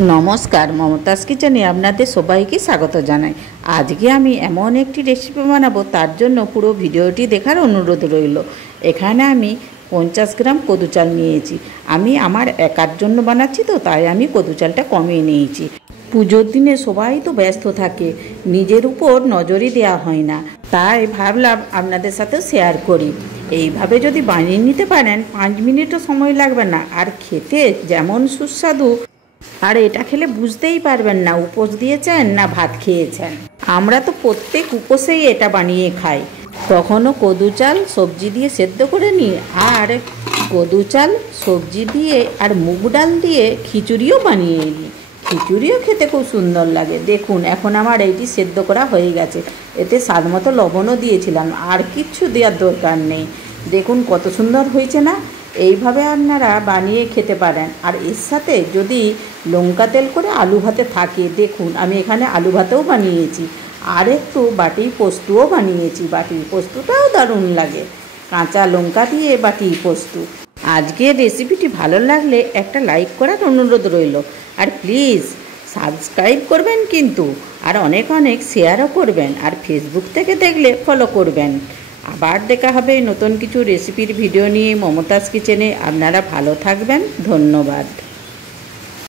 নমস্কার, মমতাজ কিচেনে আপনাদের সবাইকে স্বাগত জানাই। আজকে আমি এমন একটি রেসিপি বানাবো, তার জন্য পুরো ভিডিওটি দেখার অনুরোধ রইল। এখানে আমি 50 গ্রাম কদু চাল নিয়েছি। আমি আমার একার জন্য বানাচ্ছি, তো তাই আমি কদু চালটা কমিয়ে নিয়েছি। পুজোর দিনে সবাই তো ব্যস্ত থাকে, নিজের উপর নজরই দেওয়া হয় না, তাই ভাবলাম আপনাদের সাথেও শেয়ার করি। এইভাবে যদি বানিয়ে নিতে পারেন 5 মিনিটও সময় লাগবে না, আর খেতে যেমন সুস্বাদু, আর এটা খেলে বুঝতেই পারবেন না উপোস দিয়েছেন না ভাত খেয়েছেন। আমরা তো প্রত্যেক উপোসেই এটা বানিয়ে খাই। কখনো কদু চাল সবজি দিয়ে সেদ্ধ করে নিই, আর কদু চাল সবজি দিয়ে আর মুগ ডাল দিয়ে খিচুড়িও বানিয়ে নিই। খিচুড়িও খেতে খুব সুন্দর লাগে। দেখুন, এখন আমার এইটি সেদ্ধ করা হয়ে গেছে। এতে স্বাদ মতো লবণও দিয়েছিলাম, আর কিচ্ছু দেওয়ার দরকার নেই। দেখুন কত সুন্দর হয়েছে না। এইভাবে আপনারা বানিয়ে খেতে পারেন। আর এর সাথে যদি লঙ্কা তেল করে আলু ভাতে থাকে, দেখুন আমি এখানে আলু ভাতেও বানিয়েছি, আর একটু বাটি পোস্তও বানিয়েছি। বাটির পোস্তটাও দারুণ লাগে, কাঁচা লঙ্কা দিয়ে বাটি পোস্ত। আজকের রেসিপিটি ভালো লাগলে একটা লাইক করার অনুরোধ রইল, আর প্লিজ সাবস্ক্রাইব করবেন কিন্তু, আর অনেক অনেক শেয়ারও করবেন, আর ফেসবুক থেকে দেখলে ফলো করবেন। আবার দেখা হবে নতুন কিছু রেসিপির ভিডিও নিয়ে মমতাজ কিচেনে। আপনারা ভালো থাকবেন, ধন্যবাদ।